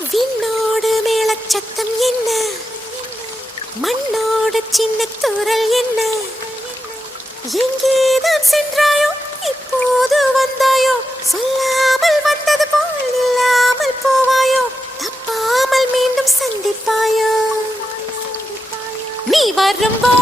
விண்ணோடு மேளச்சத்தம் என்ன, மண்ணோடு சின்ன தூரல் என்ன, எங்கேதான் சென்றாயோ இப்போது வந்தாயோ, சொல்லாமல் வந்தது போல் இல்லாமல் போவாயோ, தப்பாமல் மீண்டும் சந்திப்பாயோ, நீ வரும்போ